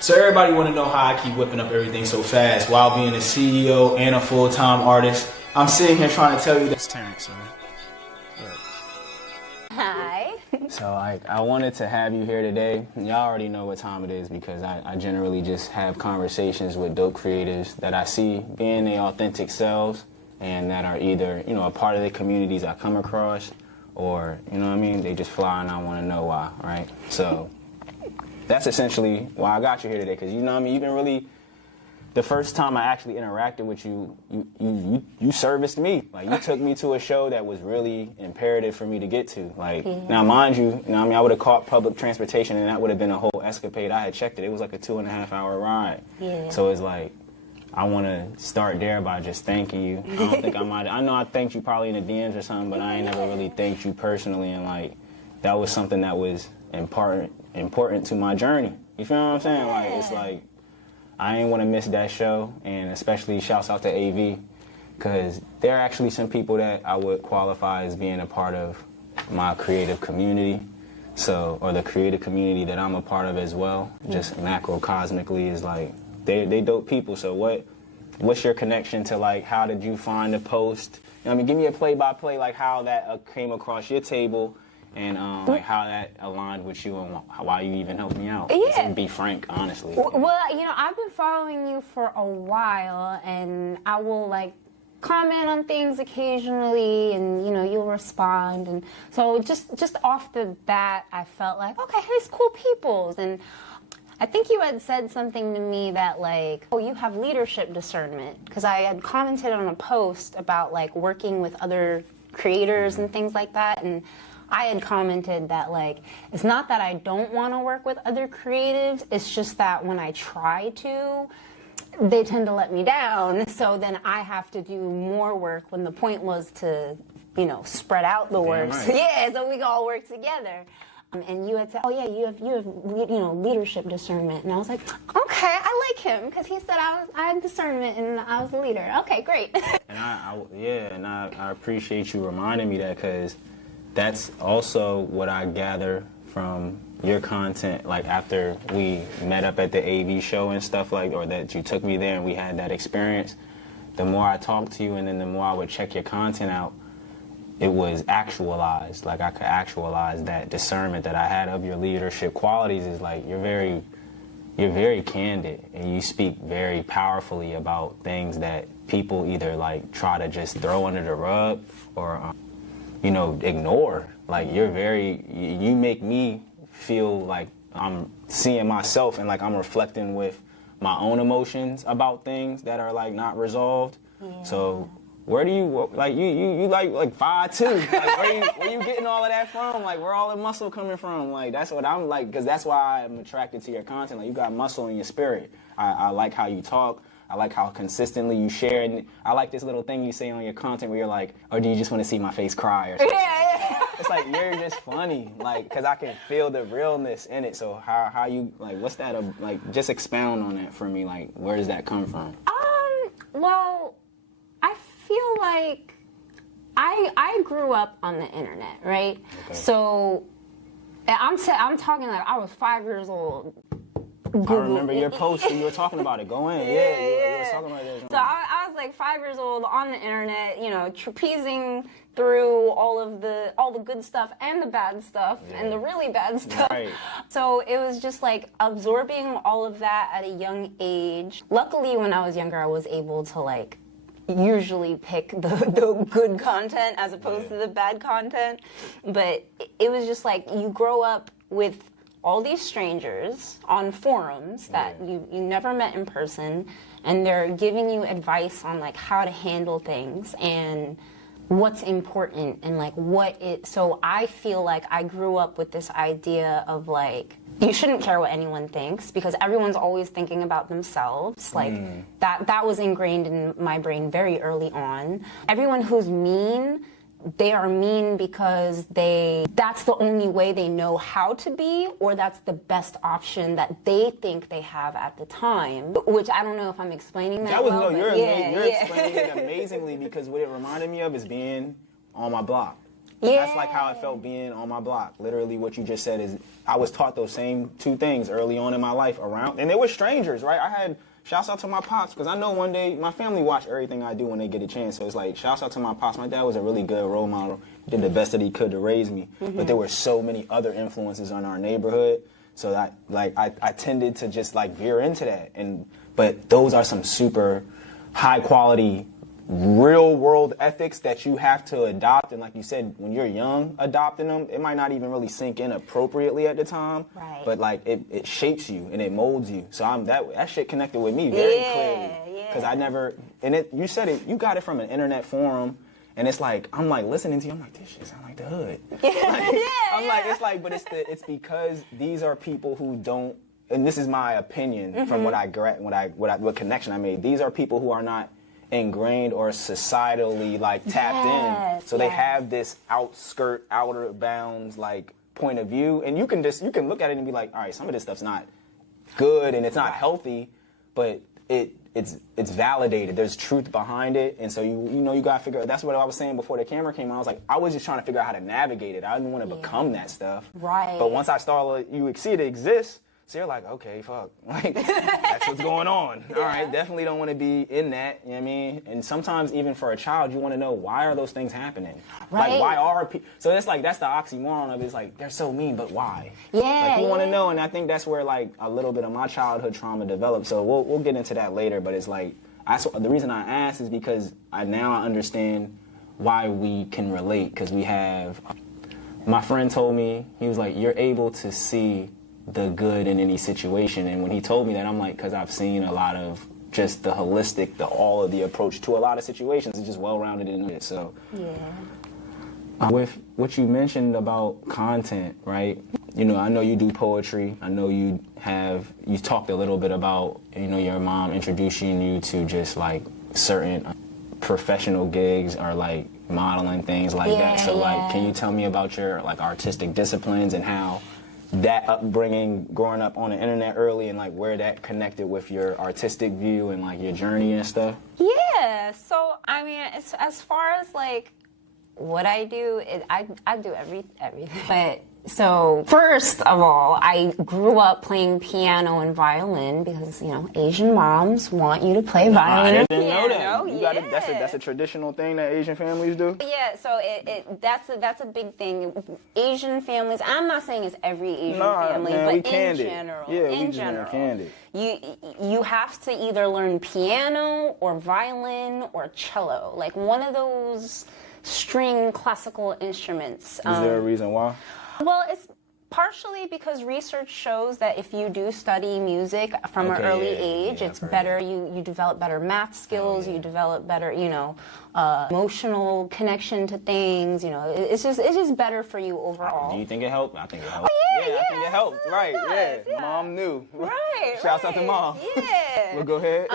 So everybody want to know how I keep whipping up everything so fast while being a CEO and a full-time artist. I'm sitting here trying to tell you that. Terrence, Hi. So I wanted to have you here today. Y'all already know what time it is because I generally just have conversations with dope creatives that I see being their authentic selves and that are either, you know, a part of the communities I come across or, you know what I mean, they just fly and I want to know why, right? So that's essentially why I got you here today because, you know what I mean, you've been really, the first time I actually interacted with you, you serviced me. Like, you took me to a show that was really imperative for me to get to. Like, now, mind you, you know what I mean, I would have caught public transportation and that would have been a whole escapade. I had checked it. It was like a 2.5-hour ride. Yeah. So it's like, I want to start there by just thanking you. I don't think I know I thanked you probably in the DMs or something, but I ain't never really thanked you personally. And, like, that was something that was important to my journey. You feel what I'm saying? Like, it's like, I ain't want to miss that show, and especially shouts out to AV, because there are actually some people that I would qualify as being a part of my creative community, or the creative community that I'm a part of as well, just macrocosmically is like, they dope people. So what's your connection to, like, how did you find the post? You know what I mean, give me a play-by-play, like how that came across your table, and like how that aligned with you and why you even helped me out. Yeah. And be frank, honestly. Well, you know, I've been following you for a while, and I will, like, comment on things occasionally, and, you know, you'll respond. And so just off the bat, I felt like, okay, these cool peoples. And I think you had said something to me that, like, oh, you have leadership discernment. Because I had commented on a post about, like, working with other creators and things like that. And I had commented that, like, it's not that I don't want to work with other creatives, it's just that when I try to, they tend to let me down, so then I have to do more work when the point was to, you know, spread out the work. Right. Yeah, so we can all work together. And you had said, oh yeah, you have you know, leadership discernment, and I was like, okay, I like him because he said I had discernment and I was a leader. Okay, great. And I appreciate you reminding me that, because that's also what I gather from your content, like after we met up at the AV show and stuff, like, or that you took me there and we had that experience. The more I talked to you and then the more I would check your content out, it was actualized. Like, I could actualize that discernment that I had of your leadership qualities. Is like, you're very candid and you speak very powerfully about things that people either, like, try to just throw under the rug or you know, ignore. Like, you make me feel like I'm seeing myself and like I'm reflecting with my own emotions about things that are, like, not resolved. Yeah. So where do you, like, you like 5'2". Like, where you getting all of that from? Like, where all the muscle coming from? Like, that's what I'm like, because that's why I'm attracted to your content. Like, you got muscle in your spirit. I like how you talk. I like how consistently you share it. I like this little thing you say on your content where you're like, or do you just want to see my face cry or something? Yeah. It's like, you're just funny, like, because I can feel the realness in it. So how you, like, what's that, like, just expound on that for me. Like, where does that come from? Well, I feel like I grew up on the internet, right? Okay. So I'm talking like I was 5 years old. I remember your post when you were talking about it. Go in. Yeah. You were talking about it. So I was like 5 years old on the internet, you know, trapezing through all the good stuff and the bad stuff and the really bad stuff. Right. So it was just like absorbing all of that at a young age. Luckily, when I was younger, I was able to, like, usually pick the good content as opposed to the bad content. But it was just like, you grow up with all these strangers on forums that you never met in person, and they're giving you advice on, like, how to handle things and what's important and, like, so I feel like I grew up with this idea of, like, you shouldn't care what anyone thinks because everyone's always thinking about themselves. Like, that was ingrained in my brain very early on. Everyone who's mean, they are mean because that's the only way they know how to be, or that's the best option that they think they have at the time, which I don't know if I'm explaining that well. You're explaining it amazingly, because what it reminded me of is being on my block. That's like how I felt being on my block. Literally what you just said is I was taught those same two things early on in my life around, and they were strangers, right? I had, shouts out to my pops, because I know one day my family watch everything I do when they get a chance. So it's like, shouts out to my pops. My dad was a really good role model. He did the best that he could to raise me. But there were so many other influences on our neighborhood. So that, like, I tended to just like veer into that. But those are some super high quality, real world ethics that you have to adopt. And like you said, when you're young, adopting them, it might not even really sink in appropriately at the time. Right. But like it shapes you and it molds you. So that shit connected with me very clearly. Because I never, you said it, you got it from an internet forum. And it's like, I'm like listening to you, I'm like, this shit sound like the hood. It's because these are people who don't, and this is my opinion from what connection I made. These are people who are not ingrained or societally like tapped in. So they have this outer bounds like point of view. And you can look at it and be like, all right, some of this stuff's not good and it's not healthy, but it's validated. There's truth behind it, and so you gotta figure. That's what I was saying before the camera came on. I was like, I was just trying to figure out how to navigate it. I didn't want to become that stuff. Right. But once I started, you see it exists. So you're like, okay, fuck. Like, that's what's going on. All right, definitely don't want to be in that, you know what I mean? And sometimes even for a child, you want to know, why are those things happening? Right. Like, why are people... So it's like, that's the oxymoron of it. It's like, they're so mean, but why? Yeah, Like, you want to know, and I think that's where, like, a little bit of my childhood trauma developed. So we'll get into that later, but it's like, the reason I asked is because I understand why we can relate, because we have... My friend told me, he was like, you're able to see the good in any situation. And when he told me that, I'm like, because I've seen a lot of just the holistic, all of the approach to a lot of situations. It's just well-rounded in it. So with what you mentioned about content, right? You know, I know you do poetry. I know you talked a little bit about, your mom introducing you to just like certain professional gigs or like modeling, things like that. So like, can you tell me about your like artistic disciplines and how that upbringing, growing up on the internet early, and like where that connected with your artistic view and like your journey and stuff? Yeah, so I mean, as far as like what I do, I do everything. But so first of all, I grew up playing piano and violin because Asian moms want you to play violin and piano. Know that. That's a traditional thing that Asian families do. Yeah, so that's a big thing. Asian families. I'm not saying it's every Asian family, but in general, you have to either learn piano or violin or cello, like one of those string classical instruments. Is there a reason why? Well, it's partially because research shows that if you do study music from an early age, it's better. You develop better math skills. You develop better, emotional connection to things. It's just better for you overall. Do you think it helped? I think it helped. Oh, yeah, I think it helped. Right? Yeah. Mom knew. Right. Shouts out to mom. Yeah. Well, go ahead.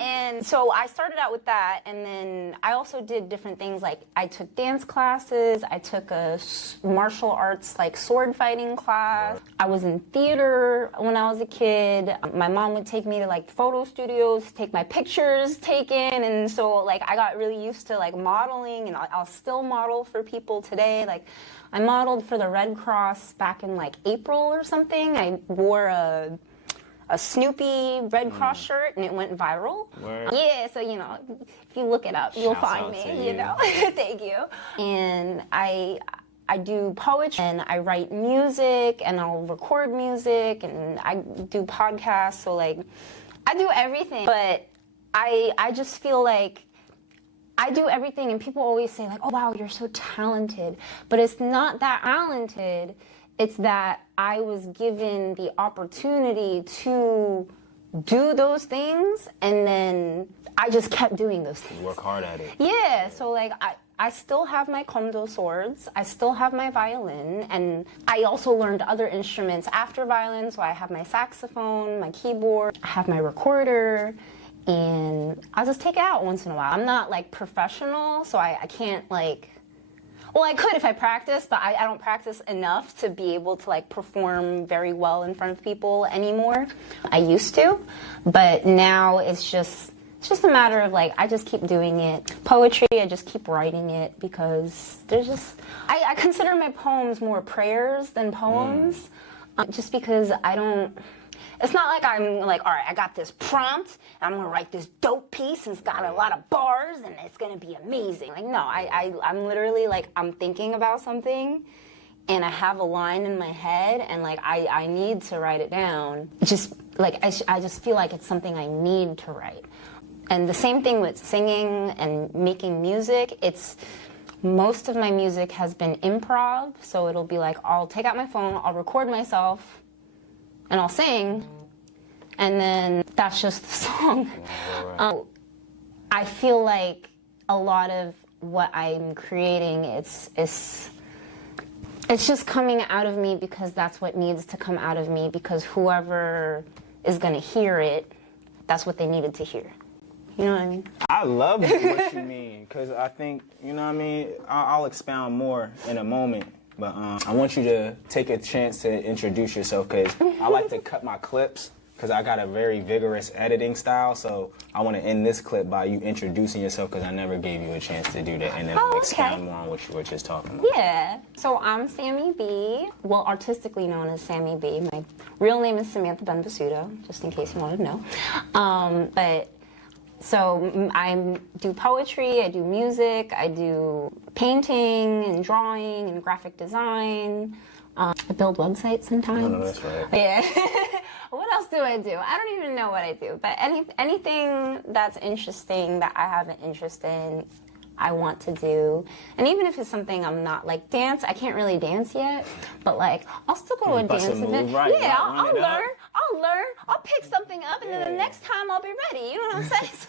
And so I started out with that, and then I also did different things. Like I took dance classes. I took a martial arts like sword fighting class. I was in theater when I was a kid. My mom would take me to like photo studios, take my pictures taken, and so like I got really used to like modeling, and I'll still model for people today. Like I modeled for the Red Cross back in like April or something. I wore a Snoopy Red Cross shirt, and it went viral. Word. Yeah, so if you look it up, you'll find me. Thank you. And I do poetry, and I write music, and I'll record music, and I do podcasts. So like, I do everything. But I just feel like I do everything, and people always say like, "Oh wow, you're so talented," but it's not that talented. It's that I was given the opportunity to do those things, and then I just kept doing those things. You work hard at it. Yeah, so like I still have my kondo swords, I still have my violin, and I also learned other instruments after violin, so I have my saxophone, my keyboard, I have my recorder, and I'll just take it out once in a while. I'm not like professional, so I can't like... Well, I could if I practiced, but I don't practice enough to be able to like perform very well in front of people anymore. I used to, but now it's just It's just a matter of like, I just keep doing it. Poetry, I just keep writing it because there's just, I consider my poems more prayers than poems. Just because it's not like I'm like, all right, I got this prompt, and I'm gonna write this dope piece, and it's got a lot of bars, and it's gonna be amazing. Like, no, I'm literally like, I'm thinking about something, and I have a line in my head, and like, I need to write it down. Just like, I just feel like it's something I need to write. And the same thing with singing and making music. Most of my music has been improv, so it'll be like, I'll take out my phone, I'll record myself, and I'll sing, and then that's just the song. I feel like a lot of what I'm creating, it's just coming out of me because that's what needs to come out of me, because whoever is gonna hear it, that's what they needed to hear. You know what I mean? I love what you mean, because I think, you know what I mean, I'll expound more in a moment, but I want you to take a chance to introduce yourself, because I like to cut my clips, because I got a very vigorous editing style, so I want to end this clip by you introducing yourself, because I never gave you a chance to do that, and then expound more on what you were just talking about. Yeah. So I'm Sammy B, well, artistically known as Sammy B. My real name is Samantha Beneficudo, just in case you wanted to know. So I do poetry, I do music, I do painting and drawing and graphic design. I build websites sometimes. No, that's right. Yeah. What else do I do? I don't even know what I do. But anything that's interesting, that I have an interest in, I want to do. And even if it's something I'm not, like dance, I can't really dance yet, but like, I'll still go to a dance event. Right, yeah, right, I'll learn. I'll pick something up, and then the next time I'll be ready. You know what I'm saying? So